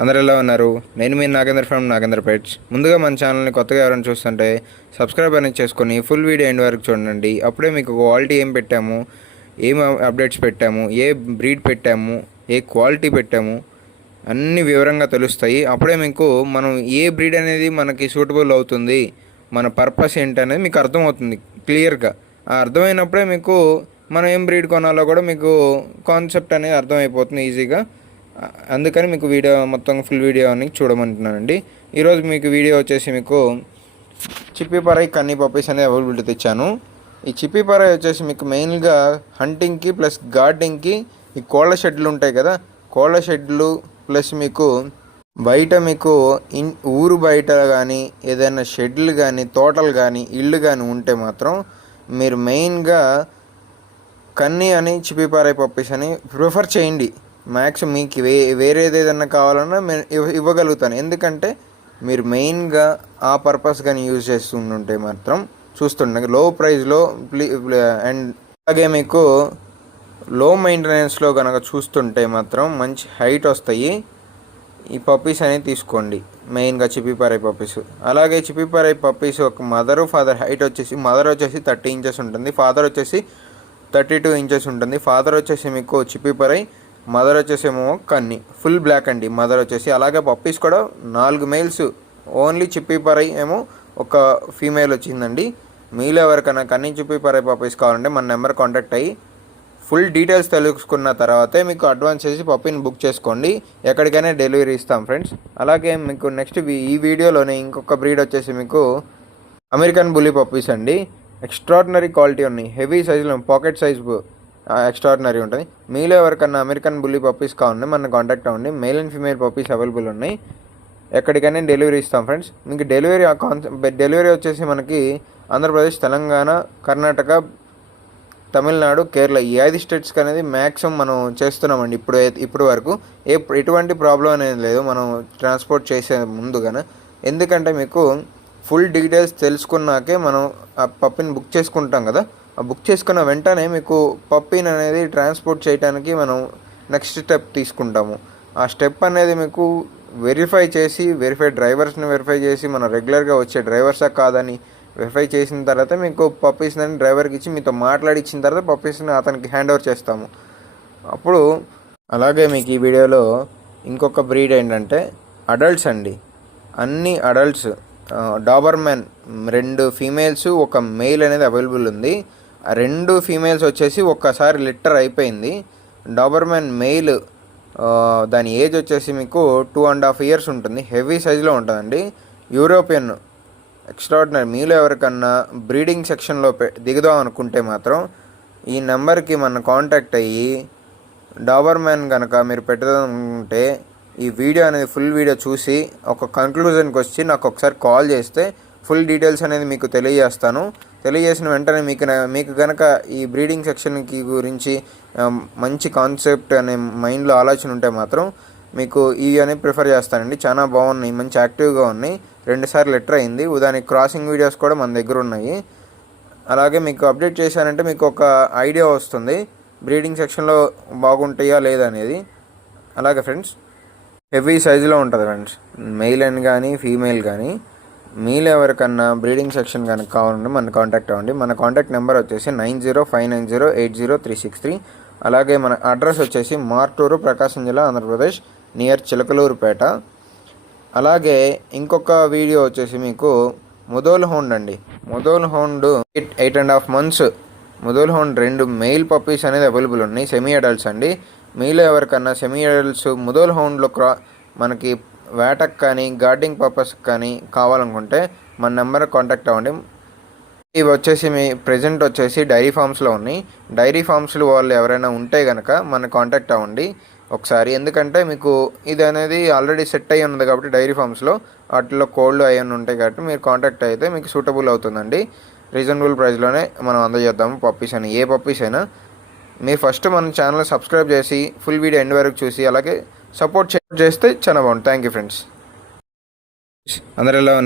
అందరు ఎలా ఉన్నారు? నేను మీ నాగేంద్ర ఫ్రమ్ నాగేంద్ర పెట్స్. ముందుగా మన ఛానల్ని కొత్తగా ఎవరైనా చూస్తుంటే సబ్స్క్రైబ్ అనేది చేసుకొని ఫుల్ వీడియో ఎండ్ వరకు చూడండి. అప్పుడే మీకు క్వాలిటీ ఏం పెట్టాము, ఏం అప్డేట్స్ పెట్టాము, ఏ బ్రీడ్ పెట్టాము, ఏ క్వాలిటీ పెట్టాము అన్ని వివరంగా తెలుస్తాయి. అప్పుడే మీకు మనం ఏ బ్రీడ్ అనేది మనకి సూటబుల్ అవుతుంది, మన పర్పస్ ఏంటనేది మీకు అర్థమవుతుంది క్లియర్గా. ఆ అర్థమైనప్పుడే మీకు మనం ఏం బ్రీడ్ కొనాలో కూడా మీకు కాన్సెప్ట్ అనేది అర్థమైపోతుంది ఈజీగా. అందుకని మీకు వీడియో మొత్తం ఫుల్ వీడియో అని చూడమంటున్నానండి. ఈరోజు మీకు వీడియో వచ్చేసి మీకు చిప్పిపరై కన్నీ పప్పీస్ అనేది అవైలబిలిటీ తెచ్చాను. ఈ చిప్పిపరై వచ్చేసి మీకు మెయిన్గా హంటింగ్కి ప్లస్ గార్డింగ్కి ఈ కోళ్ళ షెడ్లు ఉంటాయి కదా, కోళ్ళ షెడ్లు ప్లస్ మీకు బయట మీకు ఊరు బయట కానీ ఏదైనా షెడ్లు కానీ తోటలు కానీ ఇళ్ళు కానీ ఉంటే మాత్రం మీరు మెయిన్గా కన్నీ అని చిప్పిపరై పప్పీస్ అని ప్రిఫర్ చేయండి. మ్యాక్స్ మీకు వేరేది ఏదన్నా కావాలన్నా నేను ఇవ్వగలుగుతాను. ఎందుకంటే మీరు మెయిన్గా ఆ పర్పస్ కానీ యూజ్ చేస్తుంటే మాత్రం చూస్తుండే లో ప్రైస్లో అండ్ అలాగే మీకు లో మెయింటెనెన్స్లో కనుక చూస్తుంటే మాత్రం మంచి హైట్ వస్తాయి. ఈ పప్పీస్ అనేది తీసుకోండి, మెయిన్గా చిప్పిపరై పప్పీస్. అలాగే చిప్పిపరై పప్పీస్ ఒక మదరు ఫాదర్ హైట్ వచ్చేసి మదర్ వచ్చేసి 30 ఇంచెస్ ఉంటుంది, ఫాదర్ వచ్చేసి 32 ఇంచెస్ ఉంటుంది. ఫాదర్ వచ్చేసి మీకు చిప్పిపరై, మదర్ వచ్చేసేమో కన్ని ఫుల్ బ్లాక్ అండి మదర్ వచ్చేసి. అలాగే పప్పీస్ కూడా 4 మేల్స్, ఓన్లీ చిప్పిపరై ఏమో ఒక ఫీమేల్ వచ్చిందండి. మీలో ఎవరికైనా కన్ని చిప్పిపరై పప్పీస్ కావాలంటే మన నెంబర్ కాంటాక్ట్ అయ్యి ఫుల్ డీటెయిల్స్ తెలుసుకున్న తర్వాతే మీకు అడ్వాన్స్ చేసి పప్పీని బుక్ చేసుకోండి. ఎక్కడికైనా డెలివరీ ఇస్తాం ఫ్రెండ్స్. అలాగే మీకు నెక్స్ట్ ఈ వీడియోలోనే ఇంకొక బ్రీడ్ వచ్చేసి మీకు అమెరికన్ బుల్లీ పప్పీస్ అండి. ఎక్స్ట్రాడినరీ క్వాలిటీ ఉన్నాయి, హెవీ సైజులో పాకెట్ సైజ్ ఎక్స్ట్రాడినరీ ఉంటుంది. మీలో ఎవరికన్నా అమెరికన్ బుల్లీ పప్పీస్ కావాలంటే మన కాంటాక్ట్ అవ్వండి. Male and female puppies available ఉన్నాయి. ఎక్కడికైనా డెలివరీ ఇస్తాం ఫ్రెండ్స్. మీకు డెలివరీ వచ్చేసి మనకి ఆంధ్రప్రదేశ్, తెలంగాణ, కర్ణాటక, తమిళనాడు, కేరళ ఈ 5 స్టేట్స్కి అనేది మ్యాక్సిమం మనం చేస్తున్నామండి ఇప్పుడు వరకు. ఎటువంటి ప్రాబ్లం అనేది లేదు మనం ట్రాన్స్పోర్ట్ చేసే ముందుగానే. ఎందుకంటే మీకు ఫుల్ డీటెయిల్స్ తెలుసుకున్నాకే మనం ఆ పప్పీని బుక్ చేసుకుంటాం కదా. ఆ బుక్ చేసుకున్న వెంటనే మీకు పప్పీని అనేది ట్రాన్స్పోర్ట్ చేయడానికి మనం నెక్స్ట్ స్టెప్ తీసుకుంటాము. ఆ స్టెప్ అనేది మీకు డ్రైవర్స్ని వెరిఫై చేసి మన రెగ్యులర్గా వచ్చే డ్రైవర్సా కాదని వెరిఫై చేసిన తర్వాత మీకు పప్పీస్ని డ్రైవర్కి ఇచ్చి మీతో మాట్లాడిచ్చిన తర్వాత పప్పీస్ని అతనికి హ్యాండ్ ఓవర్ చేస్తాము. అప్పుడు అలాగే మీకు ఈ వీడియోలో ఇంకొక బ్రీడ్ ఏంటంటే అడల్ట్స్ అండి, అన్ని అడల్ట్స్ డాబర్మెన్ 2 ఫీమేల్స్ 1 మెయిల్ అనేది అవైలబుల్ ఉంది. ఆ 2 ఫీమేల్స్ వచ్చేసి ఒక్కసారి లిటర్ అయిపోయింది. డాబర్మెన్ మెయిల్ దాని ఏజ్ వచ్చేసి మీకు 2.5 years ఉంటుంది, హెవీ సైజులో ఉంటుందండి. European extraordinary. మీలో ఎవరికన్నా బ్రీడింగ్ సెక్షన్లో దిగుదాం అనుకుంటే మాత్రం ఈ నెంబర్కి మన కాంటాక్ట్ అయ్యి డాబర్మెన్ కనుక మీరు పెట్టాలనుకుంటే ఈ వీడియో అనేది ఫుల్ వీడియో చూసి ఒక కంక్లూజన్కి వచ్చి నాకు ఒకసారి కాల్ చేస్తే ఫుల్ డీటెయిల్స్ అనేది మీకు తెలియజేసిన వెంటనే మీకు కనుక ఈ బ్రీడింగ్ సెక్షన్కి గురించి మంచి కాన్సెప్ట్ అనే మైండ్లో ఆలోచన ఉంటే మాత్రం మీకు ఇవి అనేది ప్రిఫర్ చేస్తానండి. చాలా బాగున్నాయి, మంచి యాక్టివ్గా ఉన్నాయి. 2 సార్లు లెటర్ అయింది. దానికి క్రాసింగ్ వీడియోస్ కూడా మన దగ్గర ఉన్నాయి. అలాగే మీకు అప్డేట్ చేశానంటే మీకు ఒక ఐడియా వస్తుంది బ్రీడింగ్ సెక్షన్లో బాగుంటాయా లేదా అనేది. అలాగే ఫ్రెండ్స్ హెవీ సైజులో ఉంటుంది ఫ్రెండ్స్, మెయిల్ అని కానీ ఫీమేల్ కానీ. మీలో ఎవరికన్నా బ్రీడింగ్ సెక్షన్ కనుక కావాలంటే మన కాంటాక్ట్ అవ్వండి. మన కాంటాక్ట్ నెంబర్ వచ్చేసి 9059080363. అలాగే మన అడ్రస్ వచ్చేసి మార్టూరు, ప్రకాశం జిల్లా, ఆంధ్రప్రదేశ్, నియర్ చిలకలూరుపేట. అలాగే ఇంకొక వీడియో వచ్చేసి మీకు ముదోల్ హౌండ్ అండి. Mudhol hound 8.5 months Mudhol hound 2 mail puppies అనేది అవైలబుల్ ఉన్నాయి, సెమీ అడల్ట్స్ అండి. మీలో ఎవరికన్నా సెమీ అడల్ట్స్ ముదోల్ హౌండ్లో మనకి వేటకు కానీ గార్డింగ్ పర్పస్కి కానీ కావాలనుకుంటే మన నెంబర్ కాంటాక్ట్ అవ్వండి. ఇవి వచ్చేసి మీ ప్రెజెంట్ వచ్చేసి డైరీ ఫామ్స్లో ఉన్నాయి. డైరీ ఫామ్స్లో వాళ్ళు ఎవరైనా ఉంటే కనుక మన కాంటాక్ట్ అవ్వండి ఒకసారి. ఎందుకంటే మీకు ఇది అనేది ఆల్రెడీ సెట్ అయ్యి ఉన్నది కాబట్టి డైరీ ఫామ్స్లో వాటిలో కోళ్ళు అయ్యని ఉంటాయి కాబట్టి మీరు కాంటాక్ట్ అయితే మీకు సూటబుల్ అవుతుందండి. రీజనబుల్ ప్రైస్లోనే మనం అందజేద్దాము పప్పీస్ అని, ఏ పప్పీస్ అయినా. మీరు ఫస్ట్ మన ఛానల్ సబ్స్క్రైబ్ చేసి ఫుల్ వీడియో ఎండ్ వరకు చూసి అలాగే సపోర్ట్ చేస్తే చాలా బాగుంటుంది. Thank you friends. అందరు ఎలా